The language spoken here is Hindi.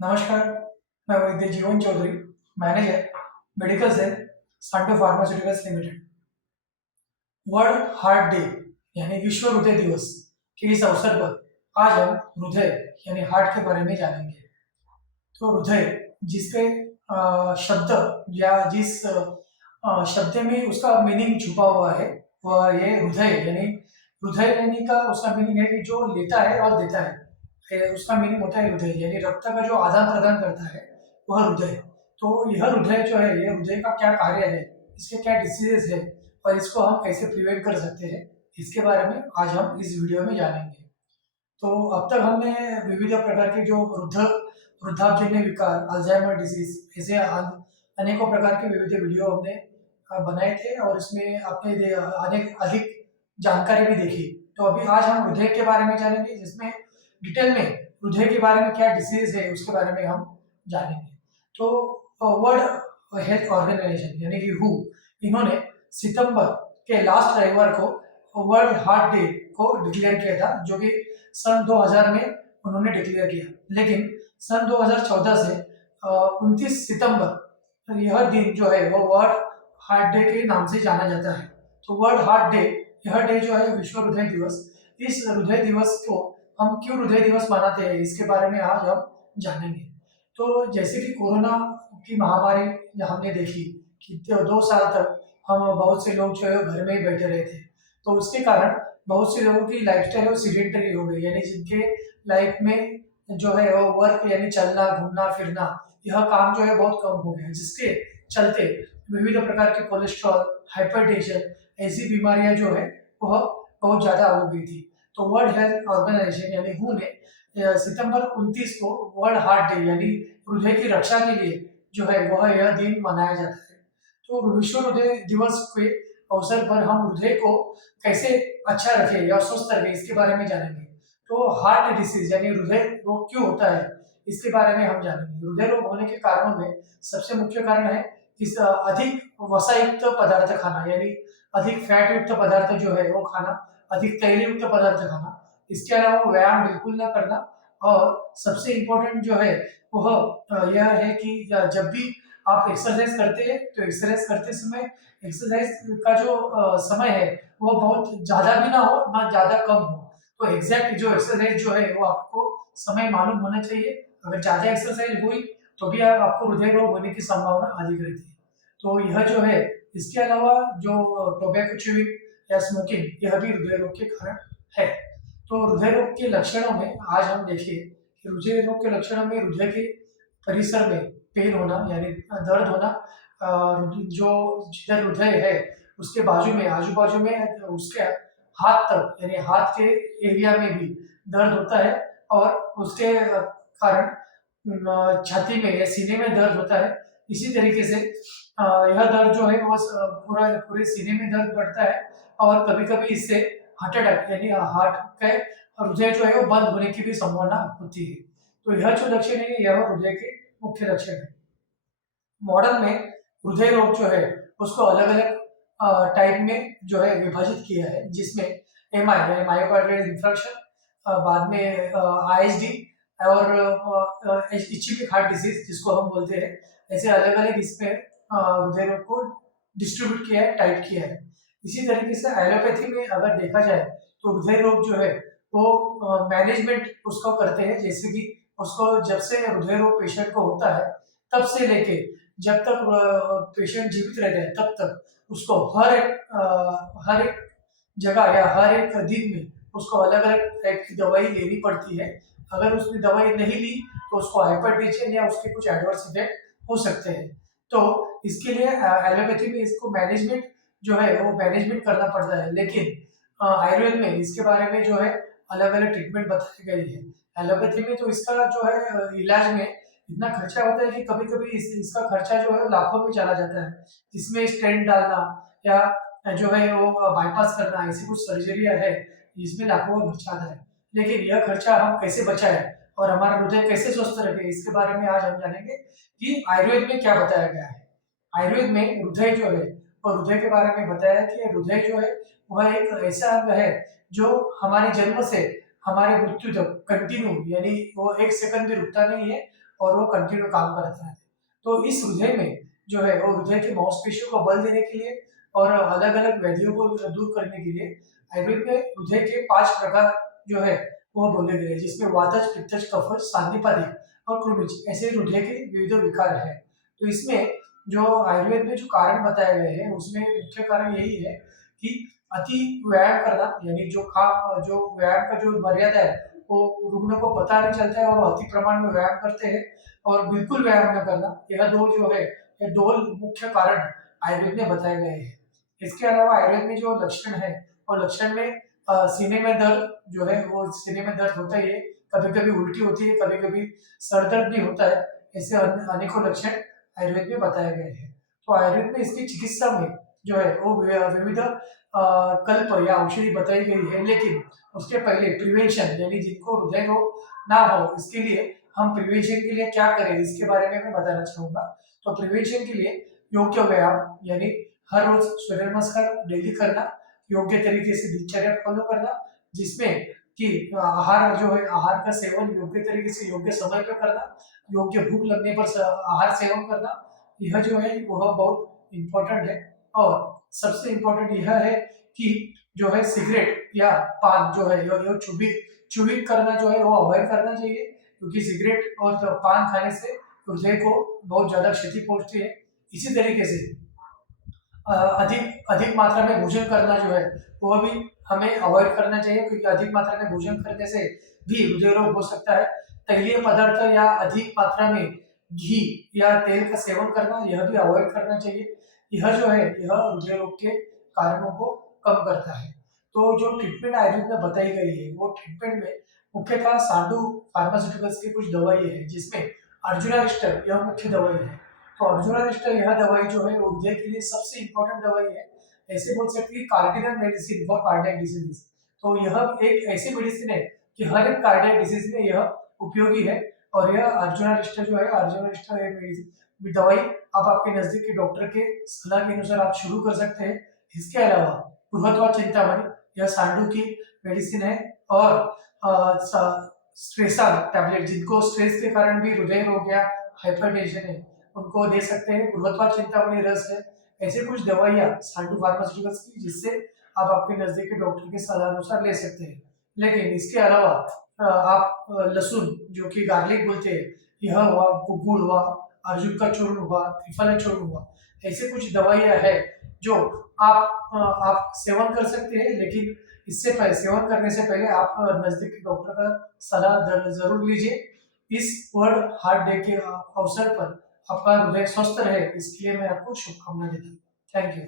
नमस्कार, मैं Vaidya Jeevan Chaudhary, manager medical cell Santo pharmaceuticals limited. World heart day यानी विश्व हृदय दिवस के इस अवसर पर आज हम हृदय यानी हार्ट के बारे में जानेंगे। तो हृदय जिसके शब्द या जिस शब्द में उसका मीनिंग छुपा हुआ है वह ये हृदय यानी का उसका मीनिंग है कि जो लेता है और देता है। उसका मीनिंग होता है हृदय यानी रक्त का जो आदान प्रदान करता है वह हृदय। तो यह हृदय जो है ये हृदय का क्या कार्य है, इसके क्या डिसीजेस है और इसको हम कैसे प्रिवेंट कर सकते हैं, इसके बारे में आज हम इस वीडियो में जानेंगे। तो अब तक हमने विविध प्रकार के जो वृद्धाप्यजन्य विकार, अल्जाइमर डिजीज ऐसे अनेकों प्रकार के विविध वीडियो हमने बनाए थे और इसमें आपने अनेक अधिक जानकारी भी देखी। तो अभी आज हम हृदय के बारे में जानेंगे, जिसमें डिटेल में हृदय के बारे में क्या डिसीज है उसके बारे में हम जानेंगे। तो वर्ल्ड हेल्थ ऑर्गेनाइजेशन यानी कि हु, इन्होंने सितंबर के लास्ट रविवार को वर्ल्ड हार्ट डे को डिक्लेयर किया था, जो कि सन 2000 में उन्होंने डिक्लेयर किया। लेकिन सन 2014 से 29 सितंबर यह दिन जो है वो वर्ल्ड हार्ट डे के नाम से जाना जाता है। तो वर्ल्ड हार्ट डे, यह डे जो है विश्व हृदय दिवस, इस हृदय दिवस को हम क्यों हृदय दिवस मनाते हैं इसके बारे में आज हम जानेंगे। तो जैसे कि कोरोना की महामारी हमने देखी कि 2 साल तक हम बहुत से लोग जो है घर में ही बैठे रहे थे, तो उसके कारण बहुत से लोगों की लाइफस्टाइल सीडेंटरी हो गई, यानी जिनके लाइफ में जो है वो वर्क यानी चलना घूमना फिरना यह काम जो है बहुत कम हो गया, जिसके चलते विविध प्रकार के कोलेस्ट्रॉल, हाइपरटेंशन ऐसी बीमारियां जो है वह बहुत ज्यादा हो गई थी। तो वर्ल्ड हेल्थ ऑर्गेनाइजेशन यानी हु ने सितंबर 29 को वर्ल्ड हार्ट डे यानी हृदय की रक्षा के लिए जो है वह यह दिन मनाया जाता है। तो विश्व हृदय दिवस के अवसर पर हम हृदय को कैसे अच्छा रखें या स्वस्थ रखें इसके बारे में जानेंगे। तो हार्ट डिसीज यानी हृदय रोग क्यों होता है इसके बारे में हम जानेंगे। हृदय रोग होने के कारणों में सबसे मुख्य कारण है इस अधिक वसायुक्त पदार्थ खाना, यानी अधिक फैट युक्त पदार्थ जो है वो खाना, अधिक तैल युक्त पदार्थ खाना, इसके अलावा व्यायाम बिल्कुल ना करना, और सबसे इम्पोर्टेंट जो है वह यह है कि जब भी आप एक्सरसाइज करते हैं तो एक्सरसाइज करते समय एक्सरसाइज का जो समय है वो बहुत ज्यादा भी ना हो ना ज्यादा कम हो। तो एग्जैक्ट जो एक्सरसाइज जो है वो आपको समय मालूम होना चाहिए। अगर ज्यादा एक्सरसाइज हुई तो भी आपको हृदय रोग होने की संभावना अधिक रहती है। तो यह जो है, इसके अलावा जो टोबैको च्यूइंग या स्मोकिंग, यह भी हृदय रोग के कारण है। तो हृदय रोग के लक्षणों में आज हम देखिए कि हृदय रोग के लक्षणों में हृदय के परिसर में पेन होना यानी दर्द होना, जो जिधर हृदय है उसके बाजू में आजू बाजू में उसके हाथ तक यानी हाथ के एरिया में भी दर्द होता है, और उसके कारण छाती में या सीने में दर्द होता है। इसी तरीके से यह दर्द जो है वो पूरे सीने में दर्द बढ़ता है, और कभी कभी इससे हार्ट अटैक यानी हार्ट के हृदय जो है वो बंद होने की भी संभावना होती है। तो यह जो लक्षण है यह हृदय के मुख्य लक्षण है। मॉडर्न में हृदय रोग जो है उसको अलग अलग टाइप में जो है विभाजित किया है, जिसमें एमआई यानी मायोकार्डियल इंफ्राक्शन, बाद में आईएसडी और इस्चेमिक हार्ट डिजीज जिसको हम बोलते हैं, ऐसे अलग अलग इसमें हृदय रोग को डिस्ट्रीब्यूट किया है, टाइप किया है। इसी तरीके से एलोपैथी में अगर देखा जाए तो हृदय रोग जो है वो मैनेजमेंट उसको करते हैं, जैसे कि उसको जब से हृदय रोग पेशेंट को होता है तब से लेके जब तक पेशेंट जीवित रहता है तब तक उसको हर एक जगह या हर एक दिन में उसको अलग अलग टाइप की दवाई लेनी पड़ती है। अगर उसने दवाई नहीं ली तो उसको हाइपरटेंशन या उसके कुछ एडवर्स इफेक्ट हो सकते हैं। तो इसके लिए एलोपैथी में इसको मैनेजमेंट जो है वो मैनेजमेंट करना पड़ता है, लेकिन आयुर्वेद में इसके बारे में जो है अलग अलग ट्रीटमेंट बताई गई है। एलोपैथी में तो इसका जो है इलाज में इतना खर्चा होता है कि कभी कभी इसका खर्चा जो है लाखों में चला जाता है, जिसमें स्टेंट डालना या जो है वो बाईपास करना, ऐसी कुछ सर्जरियां है जिसमें लाखों का खर्चा आता है। लेकिन यह खर्चा हम कैसे बचाएं और हमारा हृदय कैसे स्वस्थ रखे इसके बारे में आज हम जानेंगे कि आयुर्वेद में क्या बताया गया है। आयुर्वेद में हृदय जो है और हृदय के बारे में बताया कि हृदय जो है वह एक ऐसा अंग है जो हमारे जन्म से हमारे मृत्यु तक कंटिन्यू, यानी वो एक सेकंड भी रुकता नहीं है, और वो कंटिन्यू काम करता है। तो इस हृदय में जो है वो हृदय की मांसपेशियों को बल देने के लिए और अलग अलग व्याधियों को दूर करने के लिए आयुर्वेद में हृदय के 5 प्रकार जो है वो बोले गए हैं, जिसमें वातज, पित्तज, कफज, सांधिपादी और कृमिज ऐसे हृदय के विविध विकार है। तो इसमें जो आयुर्वेद में जो कारण बताए गए हैं उसमें मुख्य कारण यही है कि अति व्यायाम करना, यानी जो व्यायाम का जो मर्यादा है वो रुग्ण को पता नहीं चलता है और वो अति प्रमाण में व्यायाम करते हैं, और बिल्कुल व्यायाम न करना, यह दो जो है ये दो मुख्य कारण आयुर्वेद में बताए गए हैं। इसके अलावा आयुर्वेद में जो लक्षण है और लक्षण में सीने में दर्द जो है वो सीने में दर्द होता ही है, कभी कभी उल्टी होती है, कभी कभी सर दर्द भी होता है, ऐसे अनेकों लक्षण आयुर्वेद में बताए गए हैं। तो आयुर्वेद में इसकी चिकित्सा में जो है वो विविध कल्प या औषधि बताई गई है, लेकिन उसके पहले प्रिवेंशन, यानी जिनको हृदय रोग ना हो इसके लिए हम प्रिवेंशन के लिए क्या करें इसके बारे में मैं बताना चाहूंगा। तो प्रिवेंशन के लिए योग्य व्यायाम, यानी हर रोज सूर्य नमस्कार डेली करना, योग्य तरीके से दिनचर्या फॉलो करना, जिसमें कि आहार जो है आहार का सेवन योग्य तरीके से योग्य समय पर करना, योग्य भूख लगने पर आहार सेवन करना, यह जो है वह बहुत इम्पोर्टेंट है। और सबसे इम्पोर्टेंट यह है कि जो है सिगरेट या पान जो है यो चुविंग करना जो है वो अवॉइड करना चाहिए, क्योंकि सिगरेट और पान खाने से हृदय को बहुत ज्यादा क्षति पहुंचती है। इसी तरीके से अधिक अधिक मात्रा में भोजन करना जो है वो भी हमें अवॉइड करना चाहिए, क्योंकि अधिक मात्रा में भोजन करने से भी हृदय रोग हो सकता है। तैलीय पदार्थ या अधिक मात्रा में घी या तेल का सेवन करना यह भी अवॉइड करना चाहिए। यह जो है यह हृदय रोग के कारणों को कम करता है। तो जो ट्रीटमेंट आयुर्वेद में बताई गई है वो ट्रीटमेंट में मुख्यतः सांडू फार्मास्यूटिकल्स की कुछ दवाई है, जिसमें अर्जुनारिस्टर यह मुख्य दवाई है। तो अर्जुनारिस्टर यह दवाई जो है वो हृदय के लिए सबसे इंपॉर्टेंट दवाई है, ऐसे बोल सकते हैं cardinal medicine for cardiac disease. तो यह एक ऐसी मेडिसिन है कि हर एक कार्डियक डिजीज में यह उपयोगी है। और यह अर्जुनारिस्टर जो है अर्जुनारिस्टर एक दवाई आप आपके नजदीक के डॉक्टर के सलाह के अनुसार आप शुरू कर सकते हैं। इसके अलावा बृहत्वा चिंतामणि यह सांडू की मेडिसिन है, और स्ट्रेसाल टैबलेट, जिनको स्ट्रेस के कारण भी हृदय रोग या हाइपरटेंशन है उनको दे सकते हैं। बृहत्वा चिंतामणि रस है, ऐसे कुछ दवाइयाँ सांडू फार्मास्यूटिकल्स की जिससे आप आपके नजदीक के डॉक्टर के सलाह अनुसार ले सकते हैं। लेकिन इसके अलावा आप लहसुन जो कि गार्लिक बोलते हैं यह हुआ, गुड़ हुआ, अर्जुन का चूर्ण हुआ, त्रिफला चूर्ण हुआ, ऐसे कुछ दवाइयाँ है जो आप सेवन कर सकते हैं। लेकिन इससे पहले सेवन करने से पहले आप नजदीक के डॉक्टर का सलाह जरूर लीजिए। इस वर्ल्ड हार्ट डे के अवसर पर आपका हृदय स्वस्थ रहे इसके लिए मैं आपको शुभकामनाएं देता हूँ। Thank you.